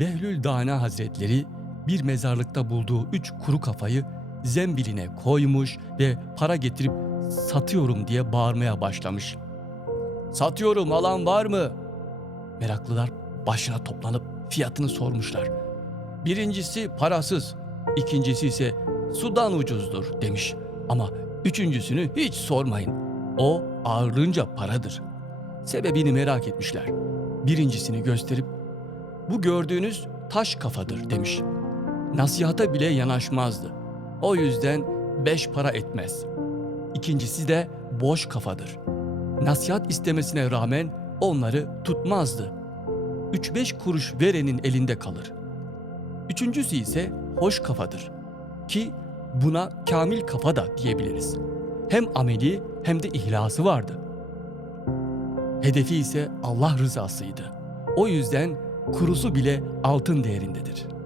Behlül Dana Hazretleri bir mezarlıkta bulduğu üç kuru kafayı zembiline koymuş ve para getirip satıyorum diye bağırmaya başlamış. Satıyorum alan var mı? Meraklılar başına toplanıp fiyatını sormuşlar. Birincisi parasız, ikincisi ise sudan ucuzdur demiş. Ama üçüncüsünü hiç sormayın. O ağırlığınca paradır. Sebebini merak etmişler. Birincisini gösterip bu gördüğünüz taş kafadır demiş. Nasihata bile yanaşmazdı. O yüzden beş para etmez. İkincisi de boş kafadır. Nasihat istemesine rağmen onları tutmazdı. Üç beş kuruş verenin elinde kalır. Üçüncüsü ise hoş kafadır. Ki buna kamil kafa da diyebiliriz. Hem ameli hem de ihlası vardı. Hedefi ise Allah rızasıydı. O yüzden kurusu bile altın değerindedir.''